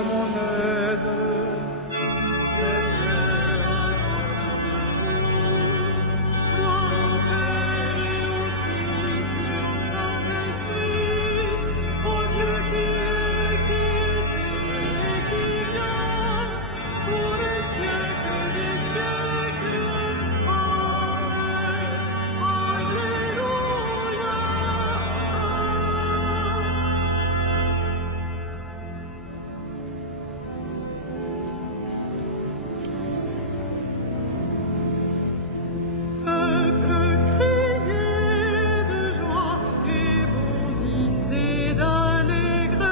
à mon aide. Seigneur, à notre secours. Gloire au Père et au Fils et au Saint-Esprit, au Dieu qui est, qui était et qui vient, pour les siècles des siècles. Amen. Alléluia. Peuple, criez de joie et bondissez d'allégresse.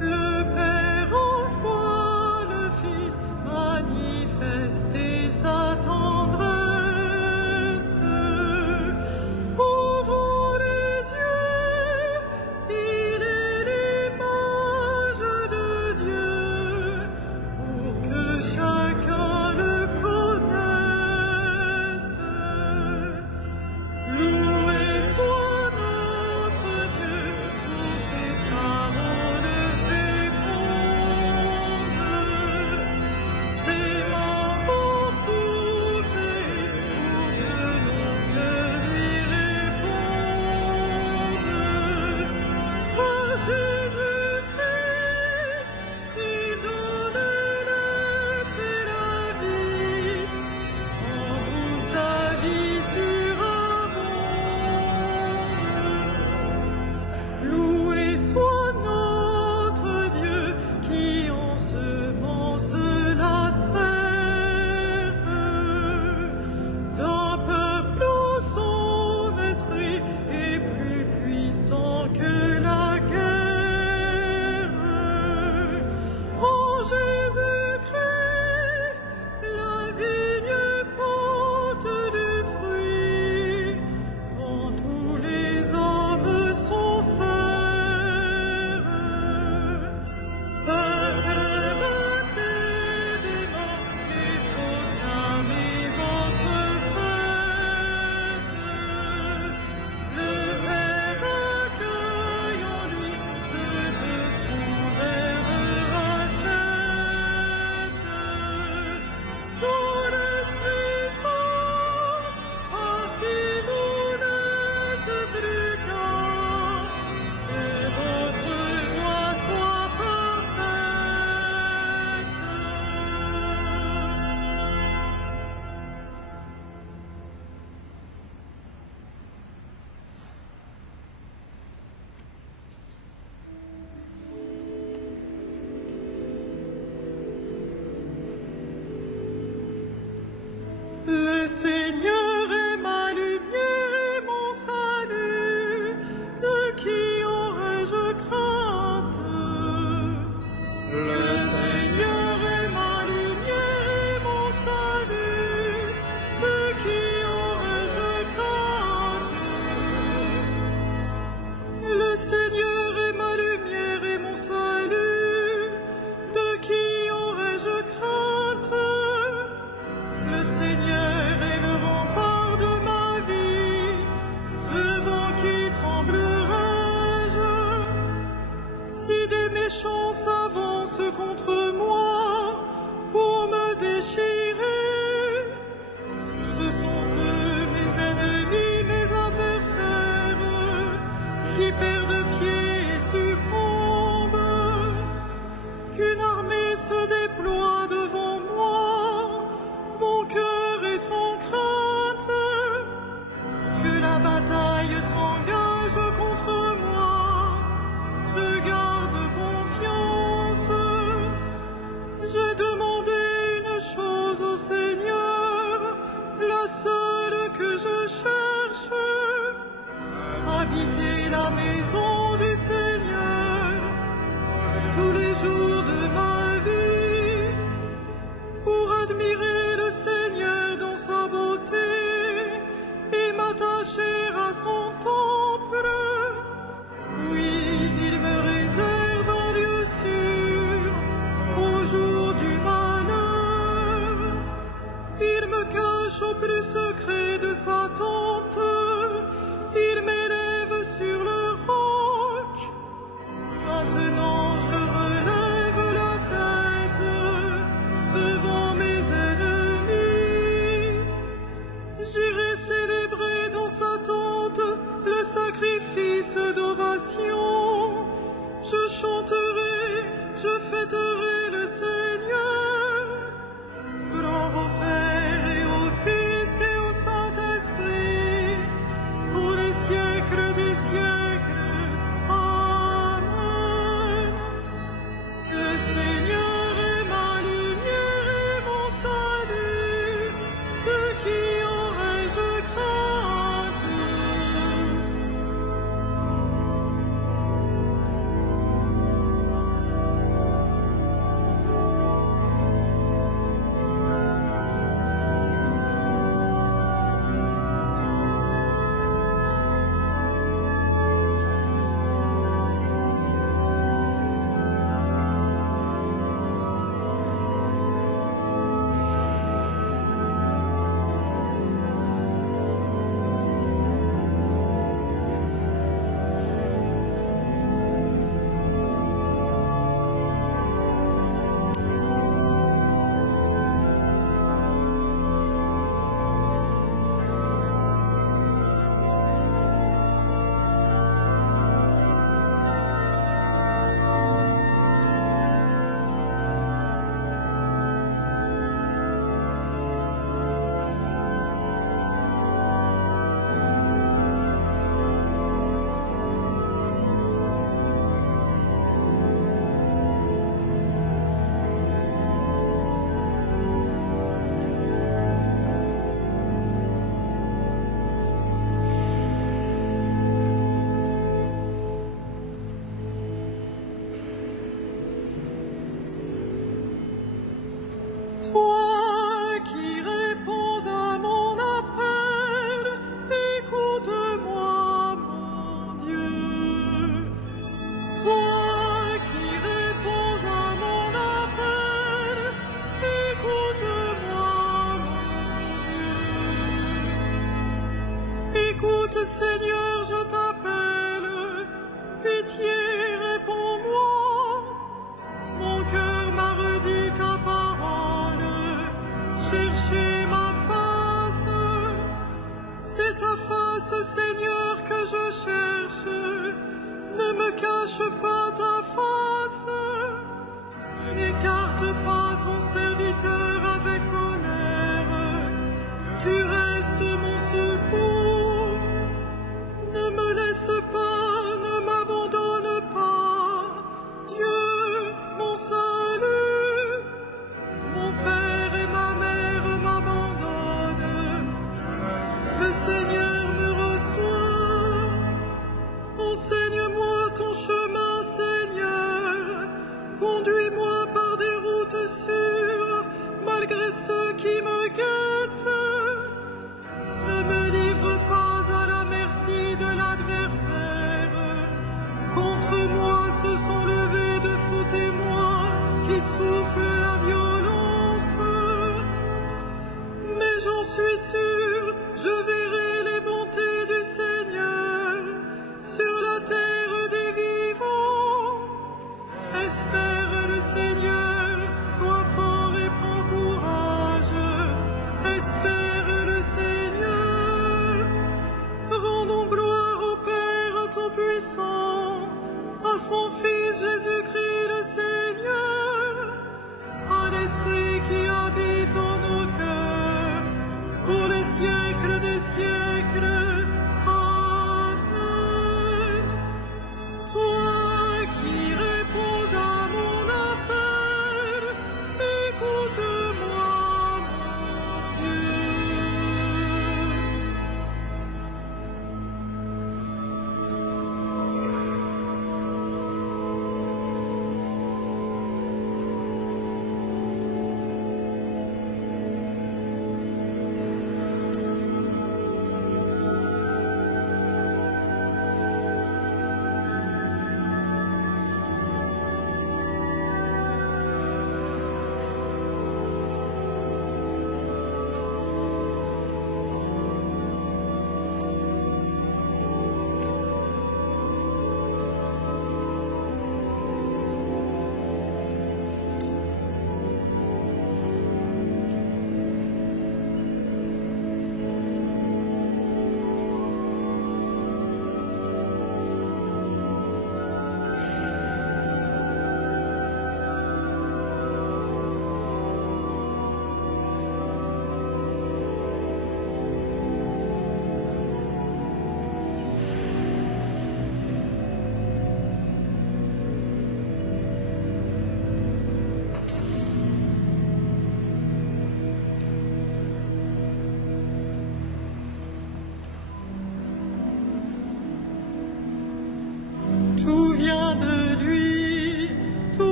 Le Père envoie le Fils manifester sa tendresse. Ouvrons les yeux, il est l'image de Dieu, pour que chacun le connaisse. Loué soit notre Dieu, sous ses paroles fécondes. Ses mains entourées pour que nos cœurs lui répondent. Par Jésus-Christ, il donne l'être et la vie, en nous sa vie surabonde. Loué soit notre Dieu qui ensemence la terre, d'un peuple où son esprit est plus puissant que la guerre. En Jésus-Christ, la vigne porte du fruit, quand tous les hommes sont frères. Peuple, battez des mains et proclamez votre fête. Le Père accueille en lui ceux que son Verbe rachète. Dans l'Esprit Saint, par qui vous n'êtes plus qu'un, que votre joie soit parfaite. Le Seigneur est ma lumière et mon salut, de qui aurais-je crainte? Le Seigneur est ma lumière et mon salut, de qui aurais-je crainte? Le Seigneur est ma lumière et mon salut, de qui aurais-je crainte? Le Seigneur est le rempart de ma vie, devant qui tremblerai-je? Si des méchants s'avancent contre moi pour me déchirer, ce sont eux mes ennemis, mes adversaires, qui perdent pied et succombent. Qu'une armée se déploie devant moi, mon cœur est sans crainte. Que la bataille s'engage contre moi, je garde confiance. J'ai demandé une chose au Seigneur, la seule que je cherche, habiter la maison du Seigneur tous les jours de ma vie, pour admirer le Seigneur dans sa beauté et m'attacher à son temple. Oui, il me réserve un lieu sûr au jour du malheur. Il me cache au plus secret de sa tente, il m'élève sur le roc. chanterai, je fêterai le Seigneur. Gloire au Père et au Fils et au Saint-Esprit, pour les siècles des siècles. Amen. Le Seigneur est ma lumière et mon salut, de qui aurais-je crainte? Toi qui réponds à mon appel, écoute-moi, mon Dieu. Toi qui réponds à mon appel, écoute-moi, mon Dieu. Écoute, Seigneur, je t'appelle, pitié, réponds-moi. Mon cœur m'a redit ta parole, cherchez ma face. C'est ta face, Seigneur, que je cherche. Ne me cache pas ta face. N'écarte pas ton serviteur avec colère. Tu restes mon secours. Ne me laisse pas, ne m'abandonne pas. Dieu, mon salut, mon père et ma mère m'abandonnent. Le Seigneur me reçoit. Enseigne-moi ton chemin, Seigneur. Conduis-moi par des routes sûres, malgré ceux qui me guettent. Ne me livre pas à la merci de l'adversaire. Contre moi se sont levés de faux témoins qui soufflent la violence. Mais j'en suis sûr, je verrai les bontés du Seigneur sur la terre des vivants. Espère le Seigneur, sois fort et prends courage. Espère le Seigneur. Rendons gloire au Père Tout-Puissant, à son Fils Jésus-Christ le Seigneur, à l'Esprit qui habite en nos cœurs, pour les siècles des siècles. Amen. Toi qui réponds à mon appel, écoute-moi, mon Dieu.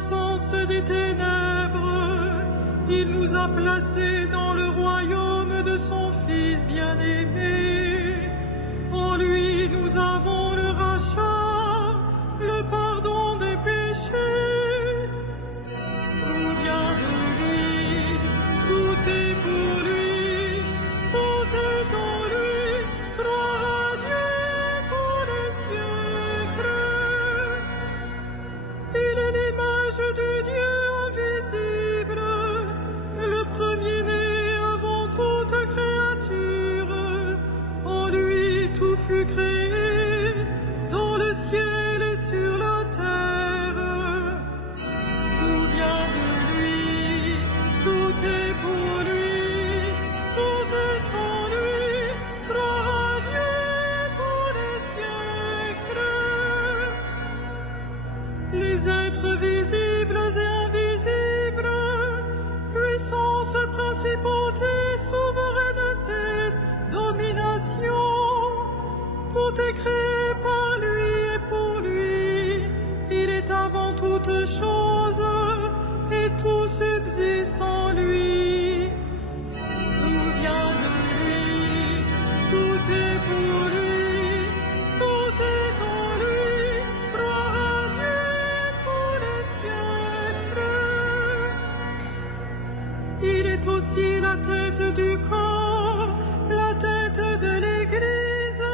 puissance des ténèbres, il nous a placés dans le royaume de son Fils bien-aimé. En lui, nous avons le rachat, le pardon des péchés. Tout vient de lui, tout est pour lui, tout est en lui. Gloire à Dieu pour les siècles. Il est l'image de Dieu invisible, le premier-né avant toute créature. En lui tout fut créé, dans le ciel et sur la terre. Tout vient de lui, tout est pour lui, tout est en lui. Gloire à Dieu pour les siècles. Les êtres visibles et invisibles, puissance, principauté, souveraineté, domination, tout est créé par lui et pour lui. Il est avant toute chose et tout subsiste en lui. Tout vient de lui, tout est pour lui, tout est en lui. Gloire à Dieu pour les siècles. Il est aussi la tête du corps, la tête de l'Église.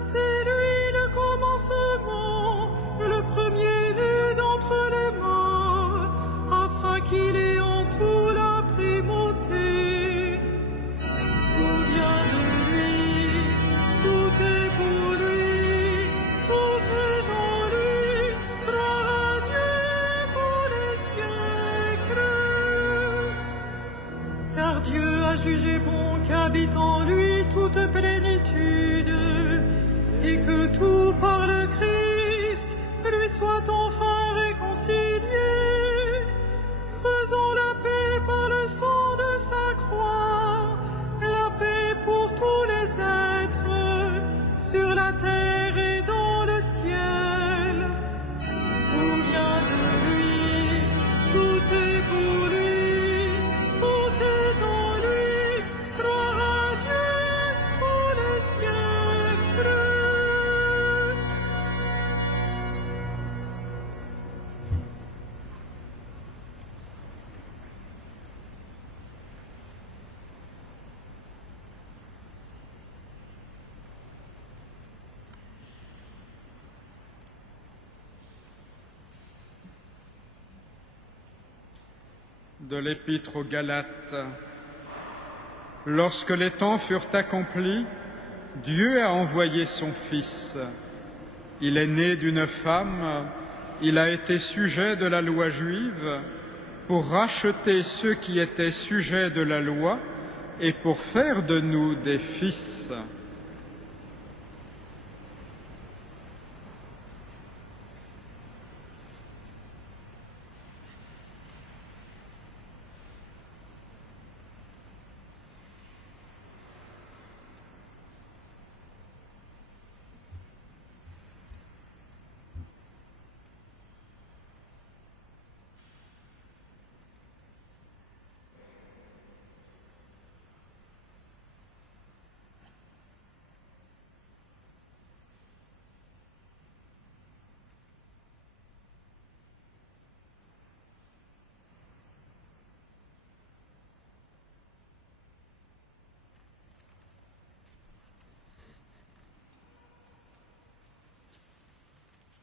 C'est lui le commencement, le premier-né d'entre les morts, afin qu'il ait en tout la primauté. Tout vient de lui, tout est pour lui, tout est en lui. Gloire à Dieu pour les siècles. Car Dieu a jugé bon qu'habite en lui toute plénitude, et que tout par le Christ lui soit enfin réconcilié, faisant la paix par le sang de sa croix, la paix pour tous les êtres, sur la terre et dans le ciel. Tout vient de lui, tout est pour lui, tout est en lui. Gloire à Dieu pour les siècles. De l'Épître aux Galates. Lorsque les temps furent accomplis, Dieu a envoyé son Fils. Il est né d'une femme, il a été sujet de la loi juive, pour racheter ceux qui étaient sujets de la loi et pour faire de nous des fils.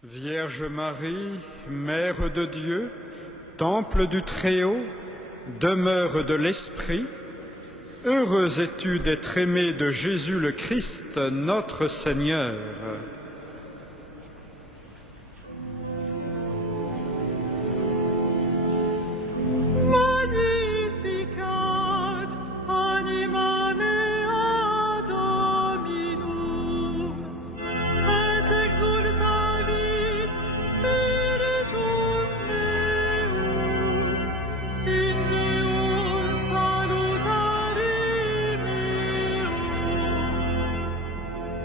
Vierge Marie, Mère de Dieu, Temple du Très-Haut, demeure de l'Esprit, heureuse es-tu d'être aimée de Jésus le Christ, notre Seigneur. Magnificat anima mea Dominum, et exultavit spiritus meus, in Deum salutari meus,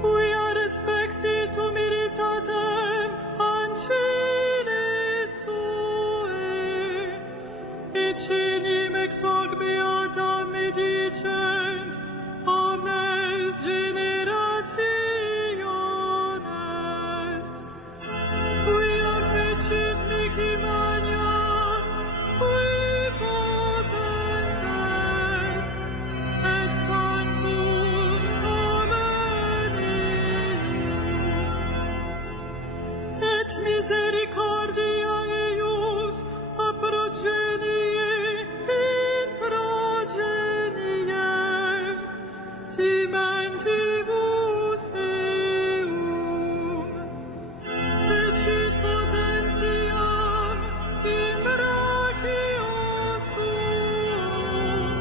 qui ad spexit Vicinum ex hoc beata medicent, omnes generationes. Quia fecit mihi mania, qui potens est, et sanctum nomen eius. Et misericordia eius a progenie in progenies, timentibus eum. Fecit potentiam in brachio suum,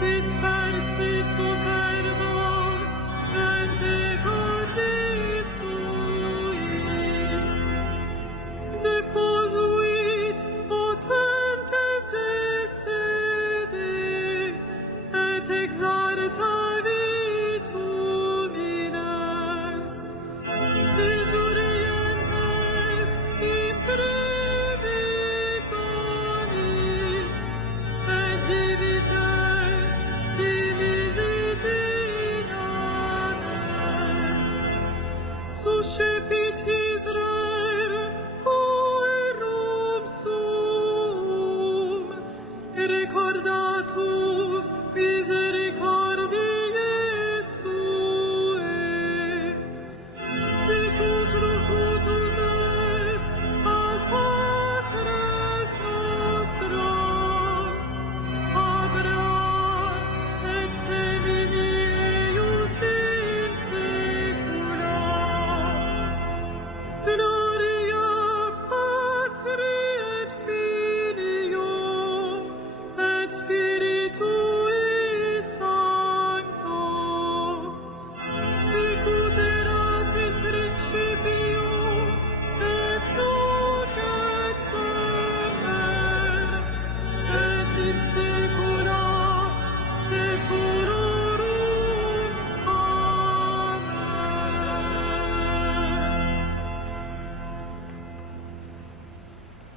dispersit super nos mente cordis sui. Deposuit potentes de sede, et exaltavit humines. Desurientes imprevit bonis, et divides dimisit inanes. Suscepit Israel puerum suum, recordatus misericordiae suae. Sepulcro cutus est ad patres nostros, Abraham et semini eius in saecula. Gloria Patri et Filio et Spiritui Sancto, sicut erat in principio et nunc et semper et in saecula saeculorum. Amen.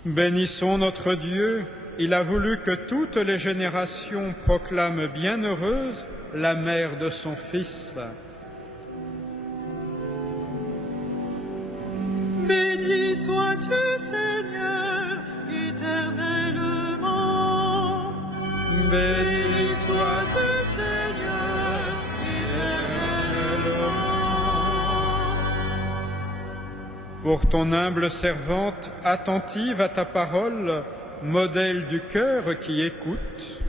Bénissons notre Dieu. Il a voulu que toutes les générations proclament bienheureuse la mère de son Fils. Béni sois-tu, Seigneur, éternellement. Béni sois-tu, Seigneur, éternellement. Pour ton humble servante, attentive à ta parole, modèle du cœur qui écoute.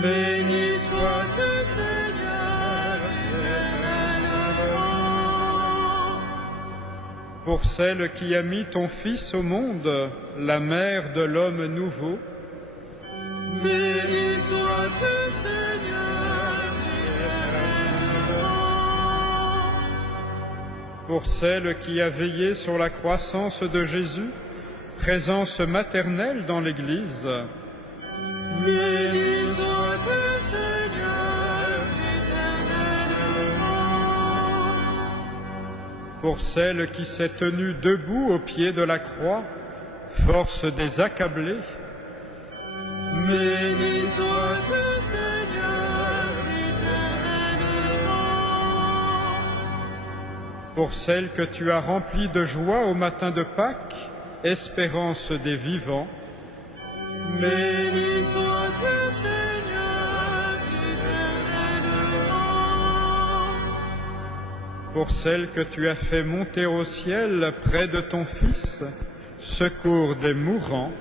Béni sois-tu, Seigneur, éternellement. Pour celle qui a mis ton Fils au monde, la mère de l'homme nouveau. Béni sois-tu, Seigneur, éternellement. Pour celle qui a veillé sur la croissance de Jésus, présence maternelle dans l'Église. Béni sois-tu, Seigneur, éternellement. Pour celle qui s'est tenue debout au pied de la croix, force des accablés. Béni sois-tu, Seigneur, éternellement. Pour celle que tu as remplie de joie au matin de Pâques, espérance des vivants. Béni sois-tu, Seigneur, éternellement. Pour celle que tu as fait monter au ciel près de ton Fils, secours des mourants.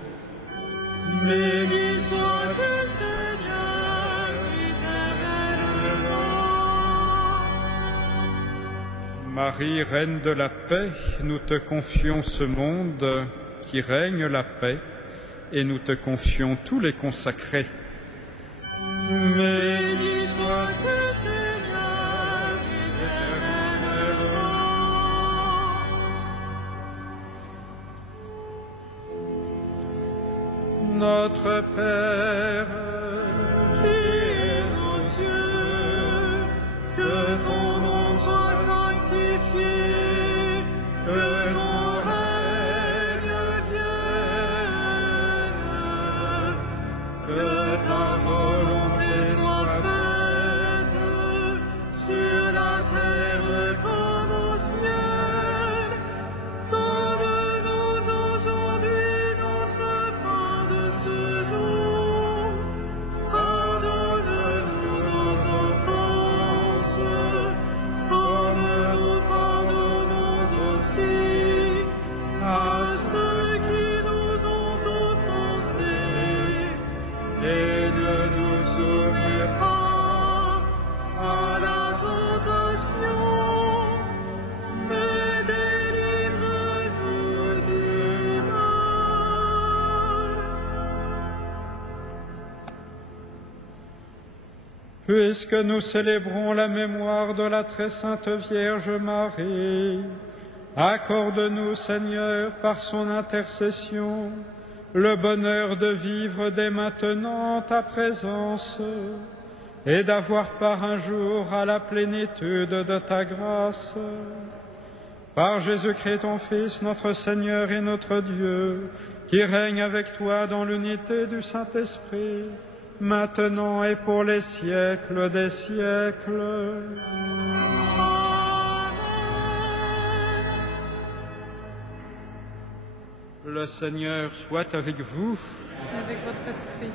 Béni sois-tu, Seigneur, éternellement. Marie, Reine de la paix, nous te confions ce monde qui règne la paix, et nous te confions tous les consacrés. Béni sois-tu, Seigneur, éternellement. Notre Père, qui es aux cieux, que ton nom soit sanctifié, que ton règne vienne, Puisque nous célébrons la mémoire de la très sainte Vierge Marie, accorde-nous, Seigneur, par son intercession, le bonheur de vivre dès maintenant ta présence et d'avoir part un jour à la plénitude de ta grâce. Par Jésus-Christ, ton Fils, notre Seigneur et notre Dieu, qui règne avec toi dans l'unité du Saint-Esprit, maintenant et pour les siècles des siècles. Le Seigneur soit avec vous. Avec votre esprit.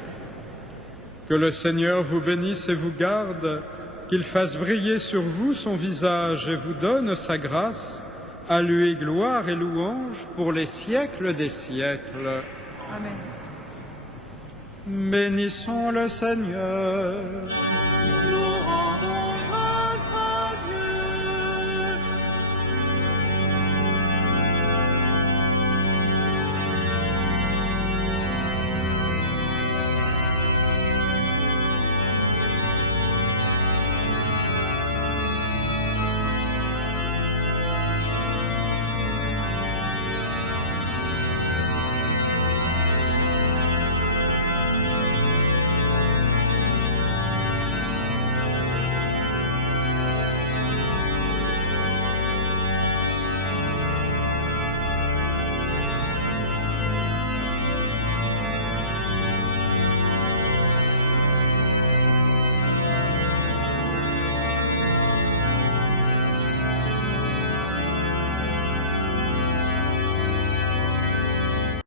Que le Seigneur vous bénisse et vous garde, qu'il fasse briller sur vous son visage et vous donne sa grâce. À lui gloire et louange pour les siècles des siècles. Amen. Bénissons le Seigneur.